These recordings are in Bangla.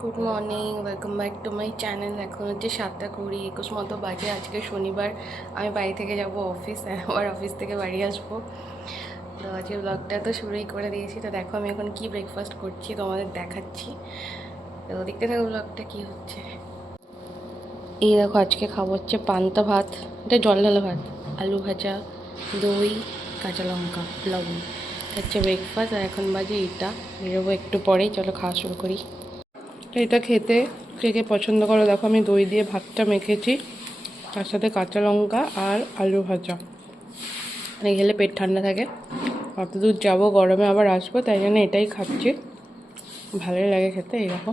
Good morning, welcome back to my channel. এখন হচ্ছে 7:20 মতো বাজে। আজকে শনিবার, আমি বাড়ি থেকে যাব অফিস, আবার অফিস থেকে বাড়ি আসবো। তো আজকে ব্লগটা তো শুরুই করে দিয়েছি। তো দেখো আমি এখন কি ব্রেকফাস্ট করছি তোমাদের দেখাচ্ছি। তো দেখতে থাকো ব্লগটা কি হচ্ছে। এই দেখো আজকে খাবো হচ্ছে পান্তা ভাত, এটা জল ঢালা ভাত, আলু ভাজা, দই, কাঁচা লঙ্কা, লবণ হচ্ছে ব্রেকফাস্ট। আর এখন বাজে এটা, বেরোবো একটু পরেই। চলো খাওয়া শুরু করি। এটা খেতে কে কে পছন্দ করো দেখো, আমি দই দিয়ে ভাতটা মেখেছি, তার সাথে কাঁচা লঙ্কা আর আলু ভাজা। মানে খেলে পেট ঠান্ডা থাকে। অত দূর যাবো, গরমে আবার আসবো, তাই জন্য এটাই খাচ্ছি। ভালোই লাগে খেতে। এই দেখো,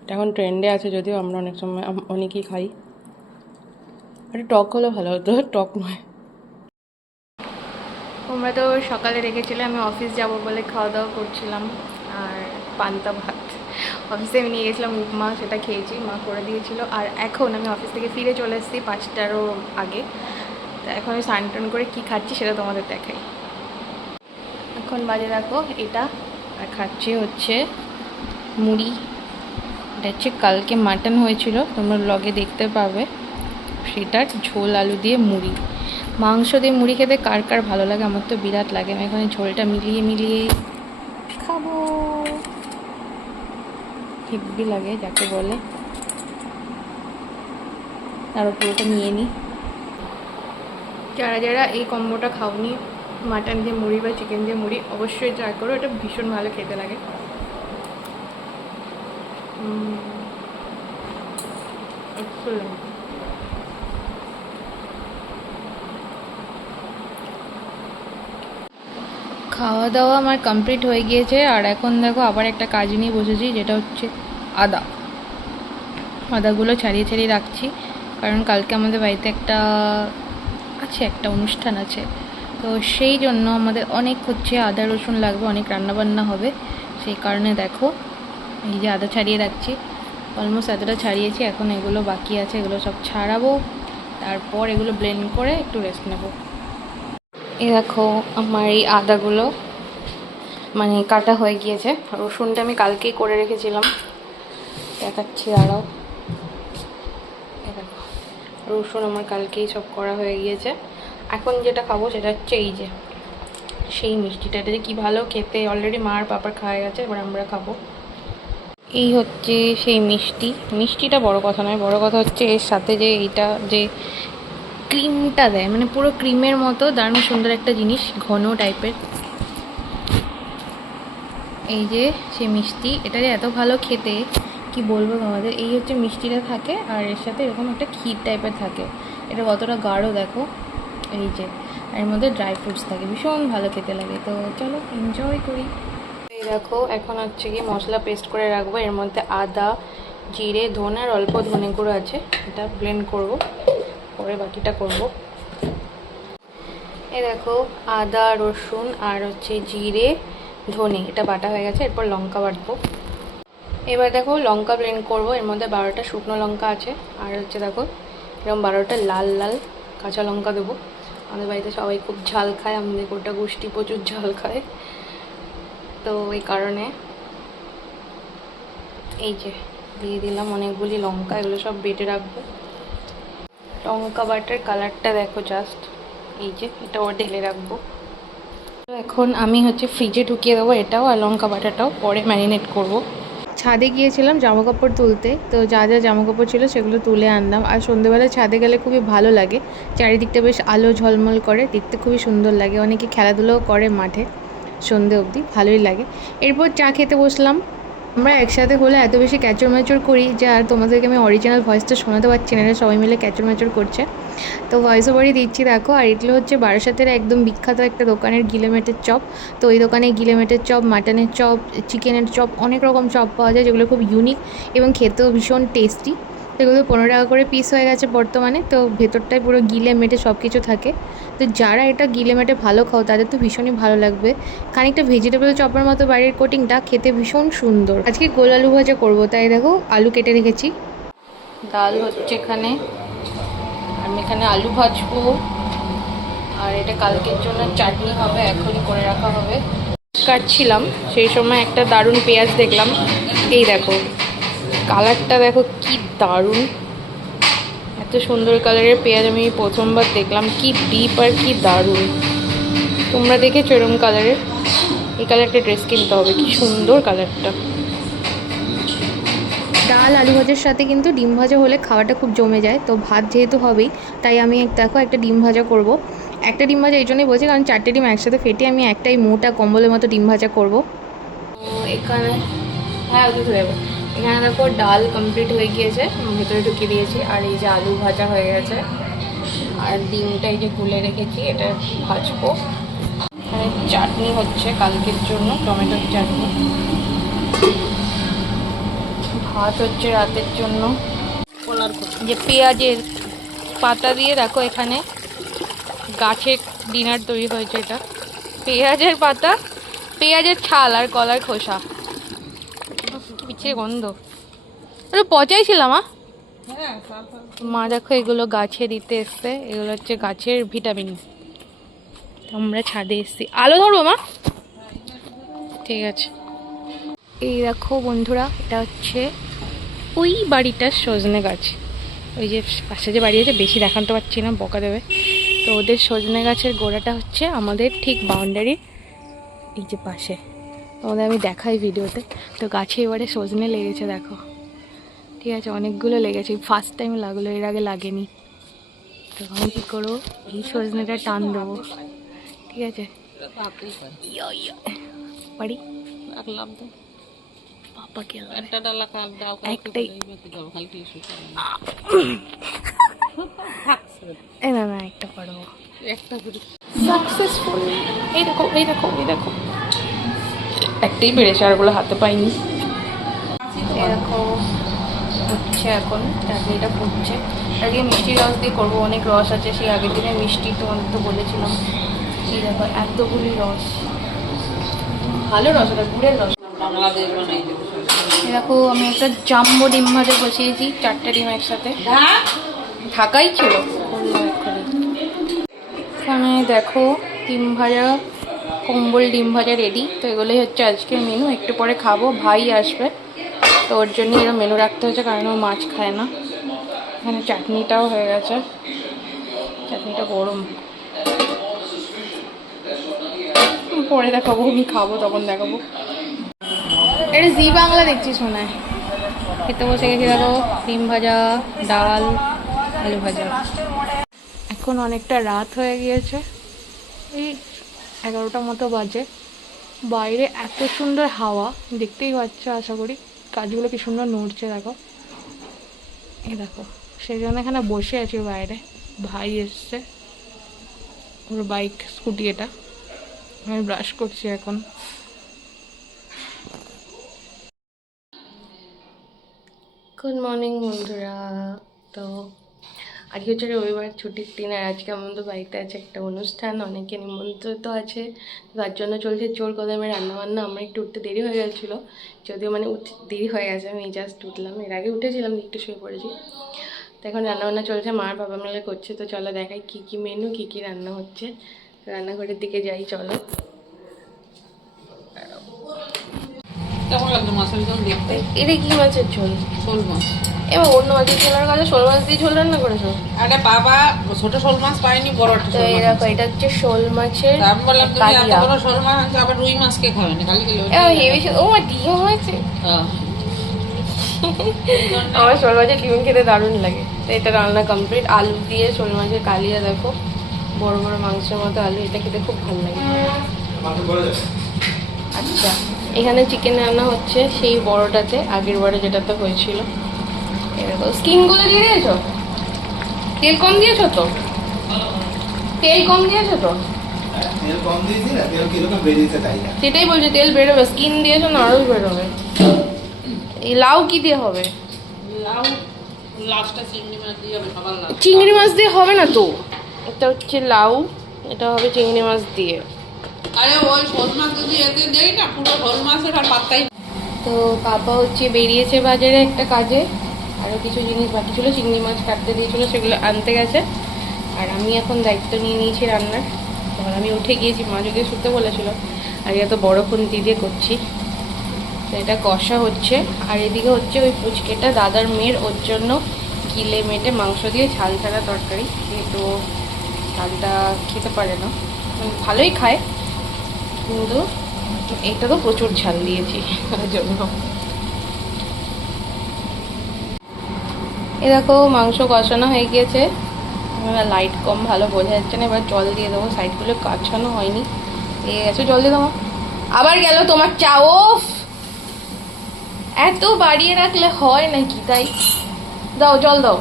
এটা এখন ট্রেন্ডে আছে, যদিও আমরা অনেক সময় অনেকেই খাই। আর টক হলে ভালো হতো, টক নয়। তোমরা তো সকালে রেখেছিলে, আমি অফিস যাব বলে খাওয়া দাওয়া করছিলাম। আর পান্তা ভাত অফিসে আমি নিয়ে গেছিলাম উপমা, সেটা খেয়েছি, মা করে দিয়েছিল। আর এখন আমি অফিস থেকে ফিরে চলে এসেছি 5টারও আগে। তো এখন আমি স্নান টান করে কী খাচ্ছি সেটা তোমাদের দেখাই। এখন বাজে দেখো এটা, আর খাচ্ছি হচ্ছে মুড়ি। এটা হচ্ছে কালকে মাটন হয়েছিল, তোমরা ব্লগে দেখতে পাবে। সেটার ঝোল আলু দিয়ে মুড়ি। মাংস দিয়ে মুড়ি খেতে কার কার ভালো লাগে? আমার তো বিরাট লাগে। আমি এখানে ঝোলটা মিলিয়ে মিলিয়ে খাবো, হেব্বি লাগে যাকে বলে। আরও পুরোটা নিয়ে নিই। যারা যারা এই কম্বোটা খাওনি, মাটন দিয়ে মুড়ি বা চিকেন দিয়ে মুড়ি, অবশ্যই ট্রাই করো। এটা ভীষণ ভালো খেতে লাগে। এক্সেলেন্ট। খাওয়া দাওয়া আমার কমপ্লিট হয়ে গিয়েছে। আর এখন দেখো আবার একটা কাজ নিয়ে বসেছি, যেটা হচ্ছে আদাগুলো ছাড়িয়ে ছাড়িয়ে রাখছি। কারণ কালকে আমাদের বাড়িতে একটা অনুষ্ঠান আছে। তো সেই জন্য আমাদের অনেক হচ্ছে আদা রসুন লাগবে, অনেক রান্নাবান্না হবে। সেই কারণে দেখো এই যে আদা ছাড়িয়ে রাখছি। অলমোস্ট এতটা ছাড়িয়েছি, এখন এগুলো বাকি আছে, এগুলো সব ছাড়াবো। তারপর এগুলো ব্লেন্ড করে একটু রেস্ট নেব। এই দেখো আমার এই আদাগুলো মানে কাটা হয়ে গিয়েছে। রসুনটা আমি কালকেই করে রেখেছিলাম, দেখাচ্ছি দাঁড়াও। দেখো রসুন আমার কালকেই সব করা হয়ে গিয়েছে। এখন যেটা খাবো সেটা হচ্ছে এই যে সেই মিষ্টিটা। এটা যে কী ভালো খেতে, অলরেডি মা আর পাপার খাওয়া গেছে, এবার আমরা খাবো। এই হচ্ছে সেই মিষ্টি। মিষ্টিটা বড় কথা নয়, বড় কথা হচ্ছে এর সাথে যে এইটা যে ক্রিমটা দেয়, মানে পুরো ক্রিমের মতো দারুণ সুন্দর একটা জিনিস, ঘন টাইপের। এই যে সেই মিষ্টি, এটা যে এত ভালো খেতে কি বলবো তোমাদের। এই হচ্ছে মিষ্টিটা থাকে, আর এর সাথে এরকম একটা ক্ষীর টাইপের থাকে। এটা কতটা গাঢ় দেখো। এই যে এর মধ্যে ড্রাই ফ্রুটস থাকে, ভীষণ ভালো খেতে লাগে। তো চলো এনজয় করি। এই দেখো এখন হচ্ছে কি মশলা পেস্ট করে রাখবো। এর মধ্যে আদা, জিরে, ধনে আর অল্প ধনে গুঁড়ো আছে, এটা ব্লেন্ড করব, পরে বাকিটা করব। এই দেখো আদা, রসুন আর হচ্ছে জিরে, ধনে, এটা বাটা হয়ে গেছে। এরপর লঙ্কা বাটবো। এবার দেখো লঙ্কা ব্লেন্ড করব। এর মধ্যে 12টা শুকনো লঙ্কা আছে, আর হচ্ছে দেখো এরকম 12টা লাল লাল কাঁচা লঙ্কা দেবো। আমাদের বাড়িতে সবাই খুব ঝাল খায়, আমাদের গোটা গোষ্ঠী প্রচুর ঝাল খায়, তো এই কারণে এই যে দিয়ে দিলাম অনেকগুলি লঙ্কা। এগুলো সব বেটে রাখবো। লঙ্কা বাটার কালারটা দেখো জাস্ট, এই যে এটা ওর ঢেলে রাখবো। তো এখন আমি হচ্ছে ফ্রিজে ঢুকিয়ে দেবো এটাও, আর লঙ্কা বাটাটাও পরে ম্যারিনেট করব। ছাদে গিয়েছিলাম জামা কাপড় তুলতে, তো যা যা জামা কাপড় ছিল সেগুলো তুলে আনলাম। আর সন্ধ্যেবেলা ছাদে গেলে খুবই ভালো লাগে, চারিদিকটা বেশ আলো ঝলমল করে, দেখতে খুবই সুন্দর লাগে। অনেকে খেলাধুলাও করে মাঠে সন্ধে অবধি, ভালোই লাগে। এরপর চা খেতে বসলাম। আমরা একসাথে হলে এত বেশি ক্যাচর ম্যাচর করি যে আর তোমাদেরকে আমি অরিজিনাল ভয়েসটা শোনাতে পারছি না, সবাই মিলে ক্যাচর ম্যাচর করছে। তো ভয়েস ওভারই দিচ্ছি দেখো। আর এগুলো হচ্ছে বারাসাতের একদম বিখ্যাত একটা দোকানের গিলেমেটের চপ। তো ওই দোকানে গিলেমেটের চপ, মাটনের চপ, চিকেনের চপ, অনেক রকম চপ পাওয়া যায়, যেগুলো খুব ইউনিক এবং খেতেও ভীষণ টেস্টি। তো এগুলো 15 টাকা করে পিস হয়ে গেছে বর্তমানে। তো ভেতরটায় পুরো গিলে মেটে সব কিছু থাকে। তো যারা এটা গিলে মেটে ভালো খাও তাদের তো ভীষণই ভালো লাগবে। খানিকটা ভেজিটেবল চপের মতো বাইরের কোটিংটা, খেতে ভীষণ সুন্দর। আজকে গোল আলু ভাজা করবো, তাই দেখো আলু কেটে রেখেছি। ডাল হচ্ছে এখানে, আমি এখানে আলু ভাজবো। আর এটা কালকের জন্য চাটনি হবে, এখনই করে রাখা হবে। কাটছিলাম সেই সময় একটা দারুণ পেঁয়াজ দেখলাম। এই দেখো কালারটা, দেখো কি দারুণ, এত সুন্দর কালারের পেঁয়াজ আমি প্রথমবার দেখলাম। কি ডিপ আর কি দারুণ। তোমরা দেখেছো এরকম কালারের? এই কালারটা ড্রেস কিনতে হবে, কি সুন্দর কালারটা। ডাল আলু ভাজার সাথে কিন্তু ডিম ভাজা হলে খাওয়াটা খুব জমে যায়। তো ভাত যেহেতু হবেই, তাই আমি দেখো একটা ডিম ভাজা করব। একটা ডিম ভাজা এই জন্যই বলছি কারণ 4টে ডিম একসাথে ফেটে আমি একটাই মোটা কম্বলের মতো ডিম ভাজা করব। এখানে হ্যাঁ ওটা ধরে যাবে। এখানে দেখো ডাল কমপ্লিট হয়ে গিয়েছে, ভেতরে ঢুকিয়ে দিয়েছি। আর এই যে আলু ভাজা হয়ে গেছে, আর ডিমটা এই যে গুলে রেখেছি, এটা ভাজবো। এখানে চাটনি হচ্ছে কালকের জন্য, টমেটোর চাটনি। ভাত হচ্ছে রাতের জন্য। যে পেঁয়াজের পাতা দিয়ে দেখো এখানে গাছের ডিনার তৈরি হয়েছে। এটা পেঁয়াজের পাতা, পেঁয়াজের ছাল আর কলার খোসা। পিছিয়ে গন্ধ পচাই ছিলাম। মা দেখো এগুলো গাছে দিতে এসছে, এগুলো হচ্ছে গাছের ভিটামিন। আমরা ছাদে এসছি, আলো ধরবো মা? ঠিক আছে। এই দেখো বন্ধুরা, এটা হচ্ছে ওই বাড়িটার সজনে গাছ। ওই যে পাশে যে বাড়ি আছে, বেশি দেখাতে পারছি না, বকা দেবে। তো ওদের সজনে গাছের গোড়াটা হচ্ছে আমাদের ঠিক বাউন্ডারির এই যে পাশে, তোমাদের আমি দেখাই ভিডিওতে। তো গাছে এবারে সজনে লেগেছে দেখো, ঠিক আছে, অনেকগুলো লেগেছে। ফার্স্ট টাইম লাগলো, এর আগে লাগেনি। তো আমি কী করবো, এই সজনেটা টান দেবো, ঠিক আছে? পারি পাপাকে একটাই না না একটা পারবো, একটা সাকসেসফুল। এই দেখো এই দেখো এই দেখো, একটাই পেরেছে, আরগুলো হাতে পাইনি। এরকম হচ্ছে এখন, চাটনিটা ফুটছে। আজকে মিষ্টি রস দিয়ে করবো, অনেক রস আছে, সেই আগের দিনে মিষ্টি তোমাদের তো বলেছিলাম। এই দেখো এতগুলি রস, ভালো রস, ওটা গুড়ের রস। দেখো আমি একটা জাম্বো ডিম ভাজা বসিয়েছি, 4টে ডিম একসাথে ঢাকাই ছিল। এখানে দেখো ডিম ভাজা, কম্বল ডিম ভাজা রেডি। তো এগুলোই হচ্ছে আজকের মেনু। একটু পরে খাবো, ভাই আসবে, তো ওর জন্য এরকম মেনু রাখতে হয়েছে, কারণ ও মাছ খায় না। এখানে চাটনিটাও হয়ে গেছে, চাটনিটা গরম, পরে দেখাবো, আমি খাবো তখন দেখাবো। এটা জি বাংলা দেখছি শোনায়। খেতে বসে গেছি, দেখো ডিম ভাজা, ডাল, আলু ভাজা। এখন অনেকটা রাত হয়ে গিয়েছে, এই 11টা মতো বাজে। বাইরে এত সুন্দর হাওয়া, দেখতেই পাচ্ছ আশা করি। গাছগুলো কি সুন্দর নড়ছে দেখো, এই দেখো। সেই জন্য এখানে বসে আছি বাইরে। ভাই এসছে, ওর বাইক স্কুটি এটা। আমি ব্রাশ করছি এখন। গুড মর্নিং বন্ধুরা। তো আজকে হচ্ছে রবিবার, ছুটির দিন। আর আজকে আমাদের বাড়িতে আছে একটা অনুষ্ঠান, অনেকে নিমন্ত্রিত আছে, তার জন্য চলছে জোর কদমে রান্নাবান্না। আমার একটু উঠতে দেরি হয়ে গেছিলো, যদিও মানে দেরি হয়ে গেছে, আমি জাস্ট উঠলাম। এর আগে উঠেছিলাম, একটু শুয়ে পড়েছি। তো এখন রান্নাবান্না চলছে, মার বাবা মিলে করছে। তো চলো দেখাই কী কী মেনু, কী কী রান্না হচ্ছে। রান্নাঘরের দিকে যাই, চলো। এটা কি মাছের ঝোল? শোল মাছ। এবার অন্য মাছের ঝোল আর কাছে শোল মাছ দিয়ে ঝোল রান্না করেছো? আরে বাবা, ছোট শোল মাছ পাইনি, বড় একটা। তো এরকম এটা হচ্ছে শোল মাছের। আমি বললাম তুমি এত বড় শোল মাছ আনছো, আবার রুই মাছ কে খাবে না? কালি কিলো ও মা, ডিম হয়েছে। আমার শোল মাছের ডিম খেতে দারুণ লাগে। তো এটা রান্না কমপ্লিট। আলু দিয়ে শোল মাছের কালিয়া, দেখো বড় বড় মাংসের মতো আলু, এটা খেতে খুব ভালো লাগে। আচ্ছা, এখানে চিকেন রান্না হচ্ছে সেই বড়টাতে, আগের বারে যেটাতে হয়েছিল। এরকম স্কিনগুলো দিয়ে দিয়েছো? তেল কম দিয়েছো তো? তেল কম দিয়েছো তো? সেটাই বলছি, তেল বেরোবে। স্কিন দিয়েছো না, আরও বেরোবে। এই লাউ কি দিয়ে হবে? চিংড়ি মাছ দিয়ে হবে না তো। এটা হচ্ছে লাউ, এটা হবে চিংড়ি মাছ দিয়ে। তো পাপা হচ্ছে বেরিয়েছে বাজারে একটা কাজে, আরও কিছু জিনিস বাকি ছিল, চিংড়ি মাছ কাটতে দিয়েছিল, সেগুলো আনতে গেছে। আর আমি এখন দায়িত্ব নিয়ে নিয়েছি রান্নার। তখন আমি উঠে গিয়েছি, মা যদি শুতে বলেছিল। আর এত বড় খুন্তি দিয়ে করছি। তো এটা কষা হচ্ছে, আর এদিকে হচ্ছে ওই পুচকেটা দাদার মেয়ের, ওর জন্য গিলে মেটে মাংস দিয়ে ঝাল ছাড়া তরকারি, যেহেতু ঝালটা খেতে পারে না, ভালোই খায় কিন্তু এটা তো প্রচুর ঝাল দিয়েছি ওর জন্য। এ দেখো মাংস কষানো হয়ে গিয়েছে, লাইট কম ভালো বোঝা যাচ্ছে না, এবার জল দিয়ে দেবো, সাইডগুলো কাছানো হয়নি, দিয়ে গেছে, জল দিয়ে দেবো। আবার গেল তোমার চাও, এত বাড়িয়ে রাখলে হয় নাকি? তাই দাও, জল দাও,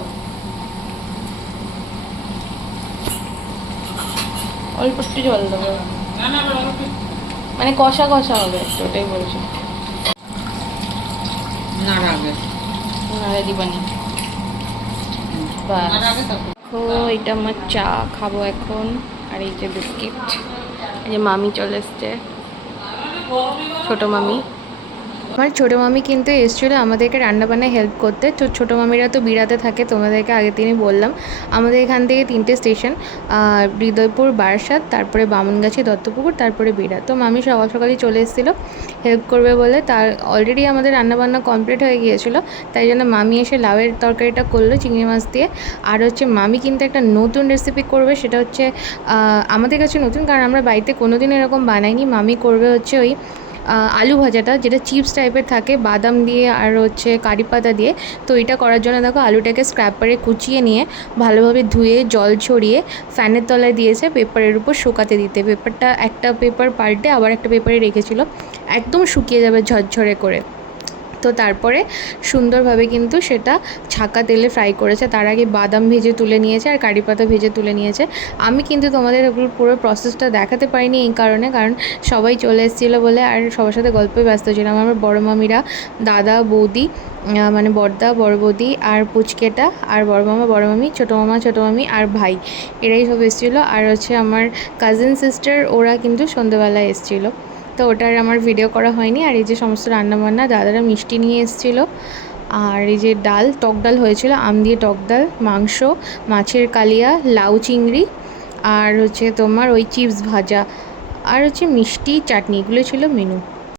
অল্প একটু জল দেবো, মানে কষা কষা হবে একটু, ওটাই বলছি। নাড়া দিবানি। দেখো এটা আমার চা খাবো এখন, আর এই যে বিস্কিট। এই যে মামি চলে এসছে, ছোট মামি। আমার ছোটো মামি কিন্তু এসেছিলো আমাদেরকে রান্নাবান্নায় হেল্প করতে। তো ছোটো মামিরা তো বিরাতে থাকে, তোমাদেরকে আগের দিনই বললাম। আমাদের এখান থেকে 3টে স্টেশন, হৃদয়পুর, বারাসাত, তারপরে বামুনগাছি, দত্তপুকুর, তারপরে বিরাট। তো মামি সকাল সকালই চলে এসেছিলো হেল্প করবে বলে। তার অলরেডি আমাদের রান্নাবান্না কমপ্লিট হয়ে গিয়েছিলো, তাই জন্য মামি এসে লাউয়ের তরকারিটা করলো চিংড়ি মাছ দিয়ে। আর হচ্ছে মামি কিন্তু একটা নতুন রেসিপি করবে, সেটা হচ্ছে আমাদের কাছে নতুন, কারণ আমরা বাড়িতে কোনো দিন এরকম বানাইনি। মামি করবে হচ্ছে ওই আলু ভাজাটা, যেটা চিপস টাইপের থাকে, বাদাম দিয়ে আর হচ্ছে কারি পাতা দিয়ে। তো এটা করার জন্য দেখো আলুটাকে স্ক্র্যাপারে কুচিয়ে নিয়ে ভালোভাবে ধুয়ে জল ছড়িয়ে ফ্যানের তলায় দিয়েছে পেপারের উপর শুকাতে দিতে। পেপারটা একটা পেপার পাল্টে আবার একটা পেপারে রেখেছিল, একদম শুকিয়ে যাবে ঝরঝরে করে। তো তারপরে সুন্দরভাবে কিন্তু সেটা ছাকা তেলে ফ্রাই করেছে। তার আগে বাদাম ভেজে তুলে নিয়েছে আর কারি পাতা ভেজে তুলে নিয়েছে। আমি কিন্তু তোমাদের ওগুলো পুরো প্রসেসটা দেখাতে পারিনি এই কারণে, কারণ সবাই চলে এসেছিলো বলে, আর সবার সাথে গল্পে ব্যস্ত ছিলাম। আমার বড় মামিরা, দাদা, বৌদি, মানে বড়দা, বড় বৌদি, আর পুচকেটা, আর বড় মামা, বড় মামি, ছোটো মামা, ছোটো মামি, আর ভাই, এরাই সব এসেছিলো। আর হচ্ছে আমার কাজিন সিস্টার, ওরা কিন্তু সন্ধ্যেবেলায় এসেছিলো। তো ওটার আমার ভিডিও করা হয়নি। আর এই যে সমস্ত রান্নাবান্না, দাদারা মিষ্টি নিয়ে এসেছিলো, আর এই যে ডাল, টক ডাল হয়েছিল, আম দিয়ে টক ডাল, মাংস, মাছের কালিয়া, লাউ চিংড়ি, আর হচ্ছে তোমার ওই চিপস ভাজা, আর হচ্ছে মিষ্টি, চাটনি, এগুলো ছিল মেনু।